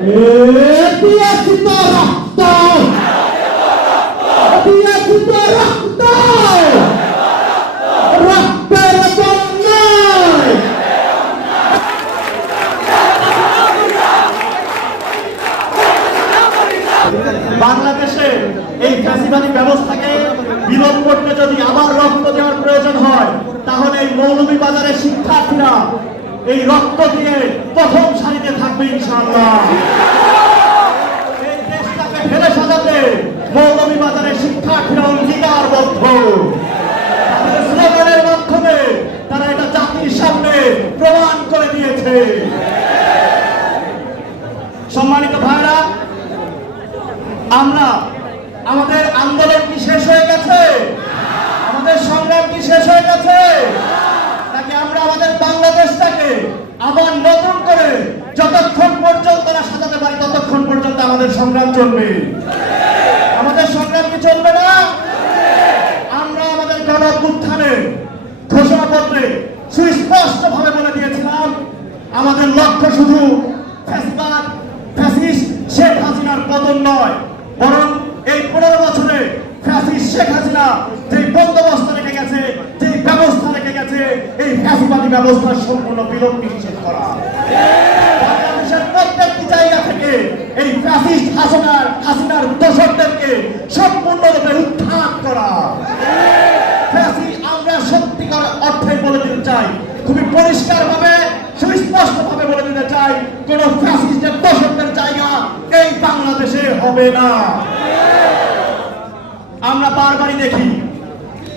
দিয়েছি তো রক্ত, দিয়েছি তো রক্ত, রক্তের বন্যায় বাংলাদেশে এই ফ্যাসিবাদী ব্যবস্থাকে বিলোপ করতে যদি আবার রক্ত দেওয়ার প্রয়োজন হয়, তাহলে এই মৌলভীবাজারের শিক্ষার্থীরা এই রক্ত দিয়ে প্রথম সারিতে থাকবে ইনশাআল্লাহ। এই দেশটাকে ফেলে সাজাতে মৌলভীবাজারের শিক্ষার্থীরা অঙ্গীকারবদ্ধ। তাদের স্লোগানের মাধ্যমে তারা এটা জাতির সামনে প্রমাণ করে দিয়েছে। সম্মানিত ভাইরা, আমরা আমাদের আন্দোলন কি শেষ হয়ে গেছে? আমাদের সংগ্রাম কি শেষ হয়ে গেছে? নাকি আমরা আমাদের বাংলাদেশটাকে আবার নতুন করে যতক্ষণ পর্যন্ত না সাজাতে পারি ততক্ষণ পর্যন্ত আমাদের সংগ্রাম চলবে? আমাদের সংগ্রাম কি চলবে না? আমরা আমাদের গণ-অভ্যুত্থানের ঘোষণাপত্রে সুস্পষ্ট ভাবে বলে দিয়েছিলাম, আমাদের লক্ষ্য শুধু ফ্যাসিবাদ, ফ্যাসিস্ট শেখ হাসিনার পতন নয়, বরং এই 15 বছরে ফ্যাসিস্ট শেখ হাসিনা যে বন্দোবস্ত রেখে গেছে, যে ব্যবস্থা রেখে গেছে, এই ফ্যাসিবাদী ব্যবস্থার সম্পূর্ণ বিলোপ নিশ্চিত করা। বাংলাদেশের প্রত্যেকটি জায়গা থেকে এই ফ্যাসিস্ট হাসিনার দোষরদেরকে সম্পূর্ণরূপে উৎখাত করা। আমরা সত্যিকার অর্থে বলে দিতে চাই, খুবই পরিষ্কার ভাবে, সুস্পষ্ট ভাবে বলে দিতে চাই, কোন ফ্যাসিস্টের দোষরদের জায়গা এই বাংলাদেশে হবে না। আমরা বারবারই দেখি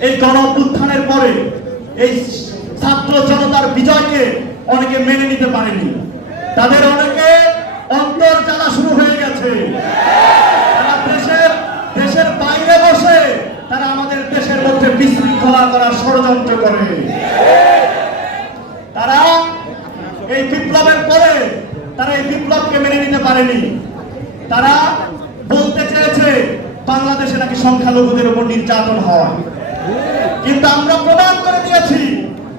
এই গণ-অভ্যুত্থানের পরে এই ছাত্র জনতার বিজয়কে অনেকে মেনে নিতে পারেনি। তাদের অনেকে অন্তর জ্বালা শুরু হয়ে গেছে। তারা দেশের বাইরে বসে তারা আমাদের দেশের মধ্যে বিশৃঙ্খলা করার ষড়যন্ত্র করে। তারা এই বিপ্লবের পরে তারা এই বিপ্লবকে মেনে নিতে পারেনি। তারা বলতে চেয়েছে বাংলাদেশে নাকি সংখ্যালঘুদের উপর নির্যাতন হয়, কিন্তু আমরা প্রমাণ করে দিয়েছি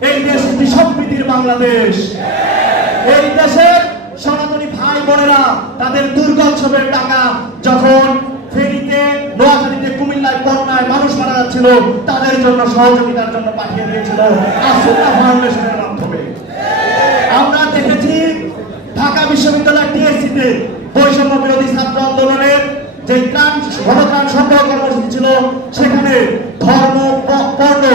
এই দেশ একটি সম্প্রীতির বাংলাদেশ। এই দেশের সনাতনী ভাই বোনেরা তাদের দুর্গোৎসবের টাকা যখন ফেনীতে, নোয়াখালীতে, কুমিল্লায়, করোনায় মানুষ মারা যাচ্ছিল, তাদের জন্য সহযোগিতার জন্য পাঠিয়ে দিয়েছিল আসুন্না ফাউন্ডেশনের মাধ্যমে। আমরা দেখেছি ঢাকা বিশ্ববিদ্যালয় টিএসসিতে বৈষম্য বিরোধী ছাত্র আন্দোলনের যে গণত্রাণ সংগ্রহ কর্মসূচি ছিল, সেখানে ধর্ম, বর্ণ,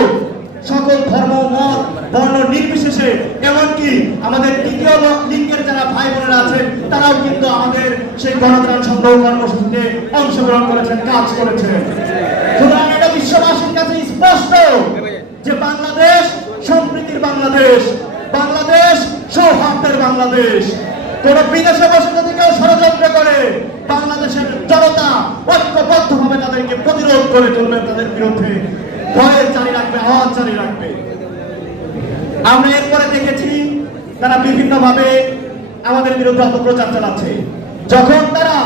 সকল ধর্ম, মত, বর্ণ নির্বিশেষে, এমনকি আমাদের তৃতীয় লিঙ্গের যারা ভাই বোনেরা আছেন তারাও কিন্তু আমাদের সেই গণত্রাণ সংগ্রহ কর্মসূচিতে অংশগ্রহণ করেছেন, কাজ করেছেন। সুতরাং এটা বিশ্ববাসীর কাছে স্পষ্ট যে বাংলাদেশ সম্প্রীতির বাংলাদেশ, বাংলাদেশ সৌহার্দ্যের বাংলাদেশ। কোন বিদেশে বসে যদি কেউ ষড়যন্ত্র করে, বাংলাদেশের জনতা ঐক্যবদ্ধভাবে তাদেরকে প্রতিরোধ করে চলবে, তাদের বিরুদ্ধে ভয়ের জারি রাখবে, আওয়াজ জারি রাখবে। আমরা এরপরে দেখেছি তারা বিভিন্ন ভাবে আমাদের বিরুদ্ধে অপপ্রচার চালাচ্ছে। যখন তারা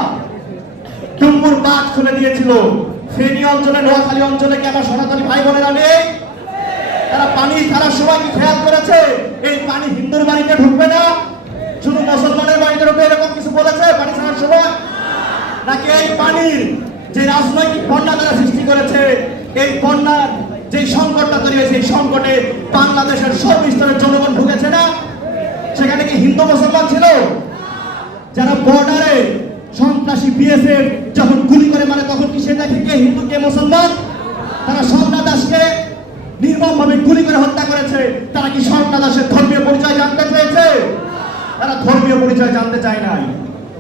টুম্বুর বাঁধ খুলে দিয়েছিল, ফেনী অঞ্চলে, নোয়াখালী অঞ্চলে কি আমার সনাতনী ভাই বোনেরা নেই? তারা পানি ছাড়ার সময় কি খেয়াল করেছে এই পানি হিন্দুর বাড়িতে ঢুকবে না, শুধু মুসলমানের বাড়িতে ঢুকবে, এরকম কিছু বলেছে পানি ছাড়ার সময়? নাকি এই পানির যে রাজনৈতিক বন্যা তারা সৃষ্টি করেছে, এই বন্যার যে সংকটটা তৈরি হয়েছে, এই সংকটে বাংলাদেশের সর্বস্তরের জনগণ ঢুকেছে না? সেখানে কি হিন্দু মুসলমান ছিল? যারা বর্ডারে সন্ত্রাসী বিএসএফ যখন গুলি করে মারে, তখন কি সেটা থেকে হিন্দু কে মুসলমান? তারা স্বর্ণা দাসকে নির্মমভাবে গুলি করে হত্যা করেছে, তারা কি স্বর্ণা দাসের ধর্মীয় পরিচয় জানতে চেয়েছে? তারা ধর্মীয় পরিচয় জানতে চায় নাই।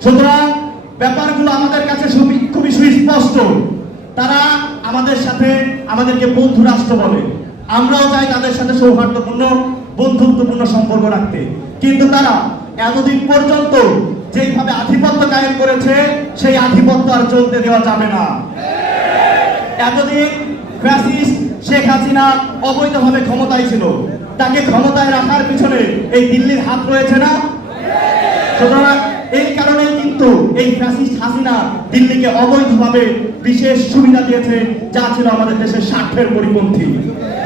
সুতরাং ব্যাপারগুলো আমাদের কাছে খুবই সুস্পষ্ট। তারা আমাদের সাথে আমাদেরকে বন্ধু রাষ্ট্র বলে, আমরাও চাই তাদের সাথে সৌহার্দ্যপূর্ণ, বন্ধুত্বপূর্ণ সম্পর্ক রাখতে, কিন্তু তারা এতদিন পর্যন্ত যেভাবে আধিপত্য কায়েম করেছে, সেই আধিপত্য আর চলতে দেওয়া যাবে না। এতদিন ফ্যাসিস্ট শেখ হাসিনা অবৈধভাবে ক্ষমতায় ছিল, তাকে ক্ষমতায় রাখার পিছনে এই দিল্লির হাত রয়েছে না? সুতরাং এই কারণেই কিন্তু এই ফ্যাসিস্ট হাসিনা দিল্লিকে অবৈধভাবে বিশেষ সুবিধা দিয়েছে, যা ছিল আমাদের দেশের স্বার্থের পরিপন্থী,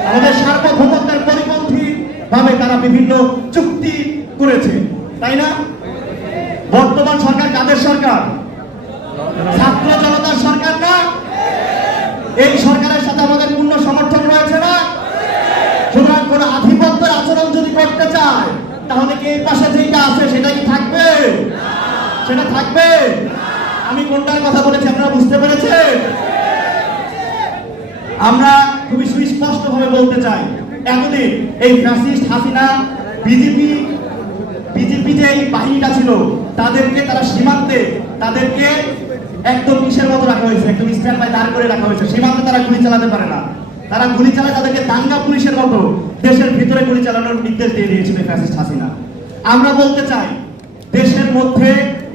আমাদের সার্বভৌমত্বের পরিপন্থী ভাবে তারা বিভিন্ন চুক্তি করেছে, তাই না? বর্তমান সরকার কাদের সরকার? ছাত্র জনতার সরকার না? এই সরকারের সাথে আমাদের পূর্ণ সমর্থন রয়েছে না? সুতরাং কোন আধিপত্যের আচরণ যদি করতে চায় তাহলে কি এই পাশে যেটা আছে সেটা কি থাকবে? সেটা থাকবে? আমি কোনটার কথা বলেছি আপনারা বুঝতে পেরেছেন? আমরা খুবই সুস্পষ্ট ভাবে বলতে চাই, এতদিন এই ফ্যাসিস্ট হাসিনা বিজেপি যে এই বাহিনীটা ছিল তাদেরকে তারা সীমান্তে তাদেরকে একদম কিসের মতো রাখা হয়েছে, একদম স্ট্যান্ড বাই দাঁড় করে রাখা হয়েছে। সীমান্তে তারা গুলি চালাতে পারে না, তারা গুলি চালায় তাদেরকে দাঙ্গা পুলিশের মতো দেশের ভিতরে গুলি চালানোর নির্দেশ দিয়ে দিয়েছিল ফ্যাসিস্ট হাসিনা। আমরা বলতে চাই দেশের মধ্যে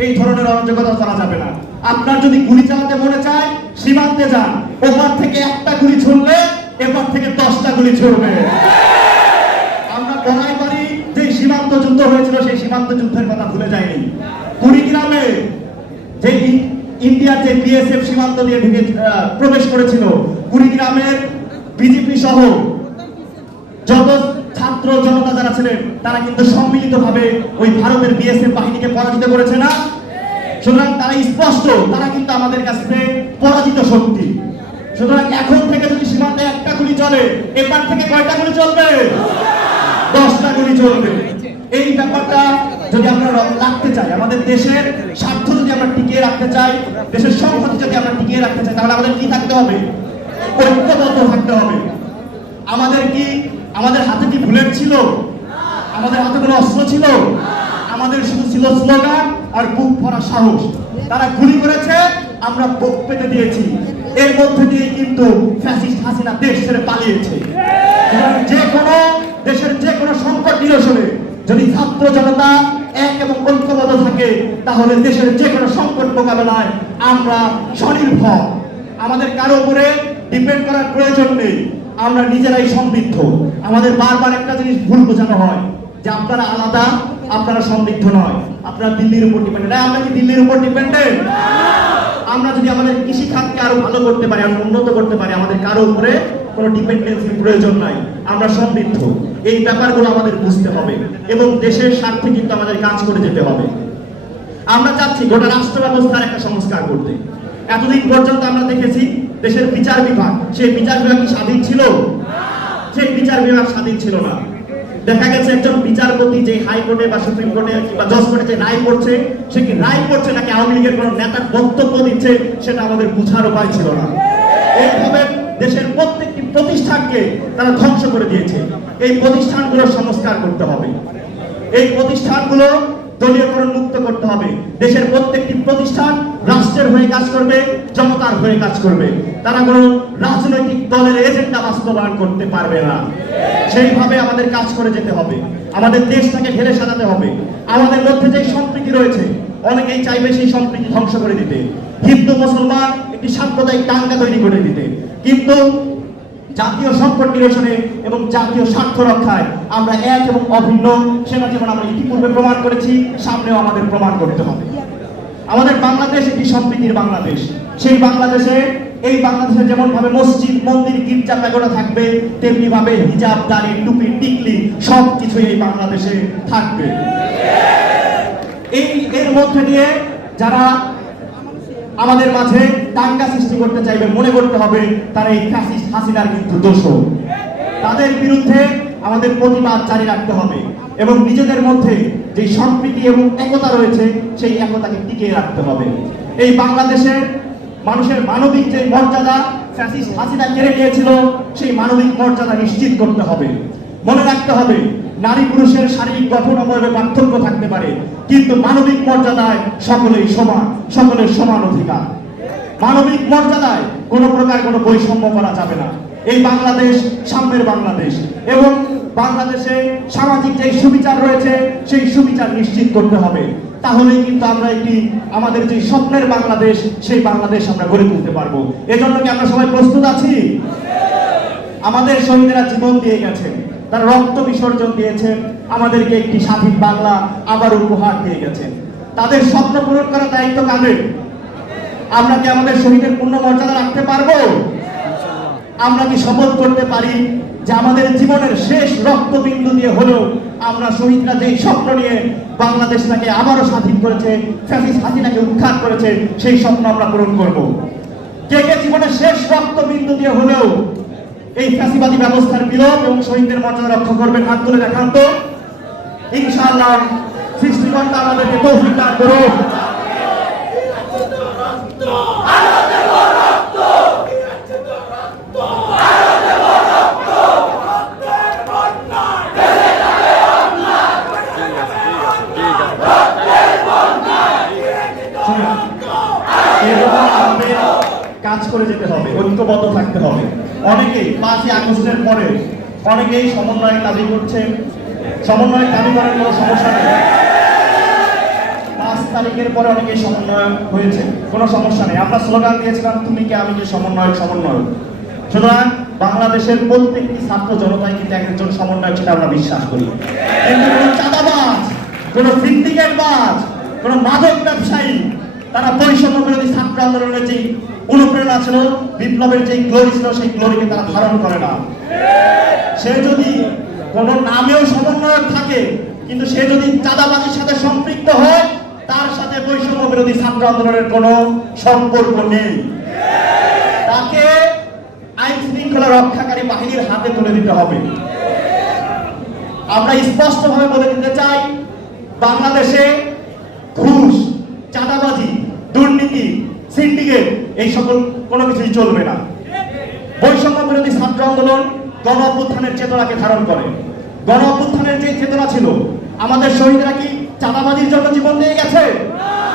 এই ধরনের অরাজকতা করা যাবে না। আপনার যদি গুলি চালাতে মনে চায় সীমান্তে যান, ওপার থেকে একটা গুলি ছুড়লে এপার থেকে 10টা গুলি ছুড়বে। আমরা বলাই পারি যে সীমান্ত যুদ্ধ হয়েছিল সেই সীমান্ত যুদ্ধের কথা ভুলে যায়নি। কুড়িগ্রামে যে ইন্ডিয়ার যে বিএসএফ সীমান্ত দিয়ে ঢুকে প্রবেশ করেছিল, কুড়িগ্রামের বিজেপি সহ যত ছাত্র জনতা যারা ছিলেন তারা কিন্তু সম্মিলিতভাবে ওই ভারতের বিএসএফ বাহিনীকে পরাজিত করেছে না? সুতরাং তারা স্পষ্ট, তারা কিন্তু আমাদের কাছে পরাজিত শক্তি। সুতরাং এখন থেকে যদি সীমান্তে একটা গুলি চলে, এপার থেকে কয়টা গুলি চলবে? 10টা গুলি চলবে। এই ব্যাপারটা যদি আমরা রাখতে চাই, আমাদের দেশের স্বার্থ যদি আমরা টিকিয়ে রাখতে চাই, দেশের সংহতি যদি আমরা টিকিয়ে রাখতে চাই, তাহলে আমাদের কি থাকতে হবে? ঐক্যবদ্ধ থাকতে হবে। আমাদের হাতে কি বুলেট ছিল? আমাদের হাতে কোনো অস্ত্র ছিল? আমাদের শুধু ছিল স্লোগান আর বুক ভরা সাহস। তারা গুলি করেছে, আমরা বুক পেতে দিয়েছি। এর মধ্যে দিয়ে কিন্তু ফ্যাসিস্ট হাসিনা দেশ ছেড়ে পালিয়েছে। দেশের যে কোনো সংকট নিরসনে যদি ছাত্র জনতা এক এবং ঐক্যবদ্ধ থাকে তাহলে দেশের যে কোনো সংকট মোকাবেলায় আমরা স্বনির্ভর। আমাদের কারো উপরে ডিপেন্ড করার প্রয়োজন নেই, আমরা নিজেরাই সমৃদ্ধ। আমাদের বারবার একটা জিনিস ভুল বোঝানো হয় যে আপনারা আলাদা, আপনারা সমৃদ্ধ নয়, আপনারা দিল্লির উপর ডিপেন্ডেন্ট। আমরা কি দিল্লির উপর ডিপেন্ডেন্ট? আমরা যদি আমাদের কৃষি খাতকে আরো ভালো করতে পারি, আরো উন্নত করতে পারি, আমাদের কারো উপরে কোনো ডিপেন্ডেন্সির প্রয়োজন নাই, আমরা সমৃদ্ধ। এই ব্যাপারগুলো আমাদের বুঝতে হবে এবং দেশের স্বার্থে কিন্তু আমাদের কাজ করে যেতে হবে। আমরা চাচ্ছি গোটা রাষ্ট্র ব্যবস্থার একটা সংস্কার করতে। এতদিন পর্যন্ত আমরা দেখেছি দেশের বিচার বিভাগ, সেই বিচার বিভাগ কি স্বাধীন ছিল? সেই বিচার বিভাগ স্বাধীন ছিল না। দেখা গেছে একজন বিচারপতি যে হাইকোর্টে বা সুপ্রিম কোর্টে বা জজ কোর্টে যে রায় পড়ছে, সে কি রায় পড়ছে নাকি আওয়ামী লীগের কোন নেতার বক্তব্য দিচ্ছে, সেটা আমাদের বুঝার উপায় ছিল না। এইভাবে দেশের প্রত্যেকটি প্রতিষ্ঠানকে তারা ধ্বংস করে দিয়েছে। এই প্রতিষ্ঠানগুলোর সংস্কার করতে হবে, এই প্রতিষ্ঠানগুলো দলীয়করণ মুক্ত করতে হবে। দেশের প্রত্যেকটি প্রতিষ্ঠান রাষ্ট্রের হয়ে কাজ করবে, জনতার হয়ে কাজ করবে। তারা কোনো রাজনৈতিক দলের এজেন্ডা বাস্তবায়ন করতে পারবে না। সেইভাবে আমাদের কাজ করে যেতে হবে, আমাদের দেশটাকে ঢেলে সাজাতে হবে। আমাদের মধ্যে যে সম্প্রীতি রয়েছে, অনেকেই চাইবে সেই সম্প্রীতি ধ্বংস করে দিতে, হিন্দু মুসলমান একটি সাম্প্রদায়িক দাঙ্গা তৈরি করে দিতে। কিন্তু জাতীয় সংকট নিরসনে এবং জাতীয় স্বার্থ রক্ষায় আমরা এক এবং অভিন্ন, সেটা যেমন আমরা ইতিপূর্বে প্রমাণ করেছি, সামনেও আমাদের প্রমাণ করতে হবে। আমাদের বাংলাদেশ একটি সম্প্রীতির বাংলাদেশ। সেই বাংলাদেশে, এই বাংলাদেশে যেমন ভাবে মসজিদ, মন্দির, গির্জা প্যাগোডা থাকবে, তেমনি ভাবে হিজাব, দাড়ি, টুপি, টিকলি সবকিছুই এই বাংলাদেশে থাকবে। এর মধ্যে দিয়ে যারা আমাদের মাঝে দাঙ্গা সৃষ্টি করতে চাইবে, মনে করতে হবে তারা এই ফ্যাসিস্ট হাসিনার কিন্তু দোষর। তাদের বিরুদ্ধে আমাদের প্রতিবাদ জারি রাখতে হবে এবং নিজেদের মধ্যে যে সম্প্রীতি এবং একতা রয়েছে সেই একতাকে টিকিয়ে রাখতে হবে। এই বাংলাদেশের মানুষের মানবিক যে মর্যাদা ফ্যাসিস্ট হাসিনা কেড়ে নিয়েছিল, সেই মানবিক মর্যাদা নিশ্চিত করতে হবে। মনে রাখতে হবে নারী পুরুষের শারীরিক গঠন অবয়বে পার্থক্য থাকতে পারে, কিন্তু মানবিক মর্যাদায় সকলেই সমান, সকলের সমান অধিকার। মানবিক মর্যাদায় কোনো প্রকার কোনো বৈষম্য করা যাবে না। এই বাংলাদেশ সাম্যের বাংলাদেশ এবং বাংলাদেশে সামাজিক যে সুবিচার রয়েছে সেই সুবিচার নিশ্চিত করতে হবে। তাহলেই কিন্তু আমরা একটি আমাদের যে স্বপ্নের বাংলাদেশ, সেই বাংলাদেশ আমরা গড়ে তুলতে পারবো। এজন্য কি আমরা সবাই প্রস্তুত আছি? আমাদের শহীদেরা জীবন দিয়ে গেছেন, তারা রক্ত বিসর্জন দিয়েছেন, আমাদেরকে একটি স্বাধীন বাংলা আবার উপহার দিয়ে গেছেন। তাদের স্বপ্ন পূরণ করার দায়িত্ব কাদের? আমরা কি আমাদের শহীদের পূর্ণ মর্যাদা রাখতে পারবো? আমরা কি শপথ করতে পারি যে আমাদের জীবনের শেষ রক্তবিন্দু দিয়ে হলেও আমরা শহীদরা যে স্বপ্ন নিয়ে বাংলাদেশটাকে আবারও স্বাধীন করেছে, ফ্যাসিস্ট হাসিনাকে উৎখাত করেছে, সেই স্বপ্ন আমরা পূরণ করব। কে কে জীবনের শেষ রক্তবিন্দু দিয়ে হলেও এই ফ্যাসিবাদী ব্যবস্থার বিলোপ এবং শহীদদের মর্যাদা রক্ষা করবেন, হাত তুলে দেখান তো। ইনশাআল্লাহ সৃষ্টিকর্তা আমাদেরকে তৌফিক দান করুন। কাজ করে যেতে হবে, ঐক্যবদ্ধ থাকতে হবে। অনেকেই 5ই আগস্টের পরে অনেকেই সমন্বয় দাবি করছে, সমন্বয় দাবি করার কোনো সমস্যা নেই। 5 তারিখের পরে অনেকেই সমন্বয় হয়েছে, কোনো সমস্যা নেই। আমরা স্লোগান দিয়েছিলাম, তুমি কি আমি কি সমন্বয়ক সমন্বয়ক। সুতরাং বাংলাদেশের প্রত্যেকটি ছাত্র জনতাই কিন্তু একজন সমন্বয়ক, সেটা আমরা বিশ্বাস করি। কিন্তু কোনো চাঁদাবাজ, কোনো সিন্ডিকেটবাজ, কোনো মাদক ব্যবসায়ী তারা বৈষম্য বিরোধী ছাত্র আন্দোলনের যে অনুপ্রেরণা ছিল, বিপ্লবের যে গ্লোরি ছিল, সেই গ্লোরিকে তারা ধারণ করে না। সে যদি কোনো নামেও সমন্বয়ক থাকে, কিন্তু সে যদি চাঁদাবাজির সাথে সম্পৃক্ত হয়, তার সাথে বৈষম্য বিরোধী ছাত্র আন্দোলনের কোনো সম্পর্ক নেই। তাকে আইন শৃঙ্খলা রক্ষাকারী বাহিনীর হাতে তুলে দিতে হবে। আমরা স্পষ্টভাবে বলে দিতে চাই, বাংলাদেশে ঘুষ, চাঁদাবাজি, দুর্নীতি, সিন্ডিকেট এই সকল কোনো কিছুই চলবে না। বৈষম্য বিরোধী ছাত্র আন্দোলন গণ অভ্যুত্থানের চেতনাকে ধারণ করে। গণ অভ্যুত্থানের যে চেতনা ছিল, আমাদের শহীদরা কি চাঁদাবাজির জন্য জীবন দিয়ে গেছে?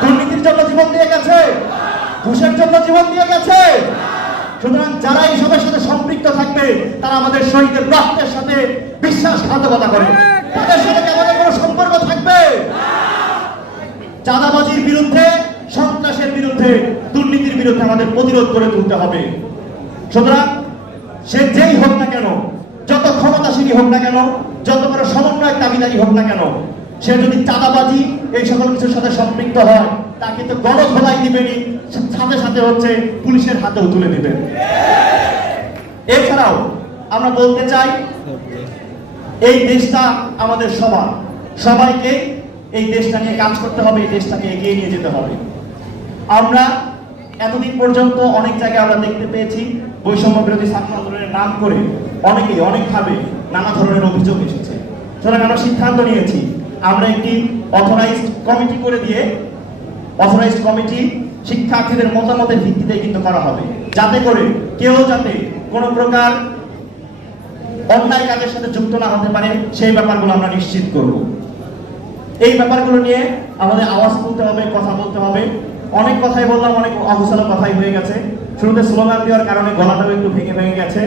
দুর্নীতির জন্য জীবন দিয়ে গেছে? ঘুষের জন্য জীবন দিয়ে গেছে? সুতরাং যারা এই সবের সাথে সম্পৃক্ত থাকবে, তারা আমাদের শহীদের রক্তের সাথে বিশ্বাসঘাতকতা করে। তাদের সাথে কি আমাদের কোনো সম্পর্ক থাকবে? চাঁদাবাজির বিরুদ্ধে, সন্ত্রাসের বিরুদ্ধে, দুর্নীতির বিরুদ্ধে আমাদের প্রতিরোধ করে তুলতে হবে। সুতরাং সে যেই হোক না কেন, যত ক্ষমতাশীলই হোক না কেন, যত বড় সমন্বয়ক দাবিদারি হোক না কেন, সে যদি চাঁদাবাজি এই সকল কিছুর সাথে সম্পৃক্ত হয়, তাকে তো গণধোলাই দিবেনই, সাথে সাথে হচ্ছে পুলিশের হাতেও তুলে দিবেন। এছাড়াও আমরা বলতে চাই, এই দেশটা আমাদের সবার, সবাইকে এই দেশটা নিয়ে কাজ করতে হবে, এই দেশটাকে এগিয়ে নিয়ে যেতে হবে। আমরা এতদিন পর্যন্ত অনেক জায়গায় আমরা দেখতে পেয়েছি, বৈষম্য বিরোধী ছাত্র আন্দোলনের নাম করে অনেকেই অনেকভাবে নানা ধরনের অভিযোগ এসেছে। সুতরাং আমরা সিদ্ধান্ত নিয়েছি, আমরা একটি অথরাইজড কমিটি করে দিয়ে, অথরাইজড কমিটি শিক্ষার্থীদের মতামতের ভিত্তিতে কিন্তু করা হবে, যাতে করে কেউ যাতে কোনো প্রকার অন্যায় কাজের সাথে যুক্ত না হতে পারে, সেই ব্যাপারগুলো আমরা নিশ্চিত করব। এই ব্যাপারগুলো নিয়ে আমাদের আওয়াজ তুলতে হবে, কথা বলতে হবে। অনেক কথাই বললাম, অনেক অগোছালো কথাই হয়ে গেছে। শুরুতে স্লোগান দেওয়ার কারণে গলাটাও একটু ভেঙে গেছে।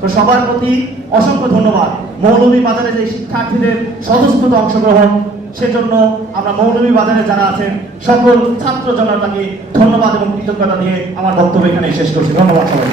তো সবার প্রতি অসংখ্য ধন্যবাদ। মৌলভীবাজারে যে শিক্ষার্থীদের স্বতঃস্ফূর্ত অংশগ্রহণ, সেজন্য আমরা মৌলভীবাজারে যারা আছেন সকল ছাত্র জনতাকে ধন্যবাদ এবং কৃতজ্ঞতা দিয়ে আমার বক্তব্য এখানে শেষ করছি। ধন্যবাদ সবাই।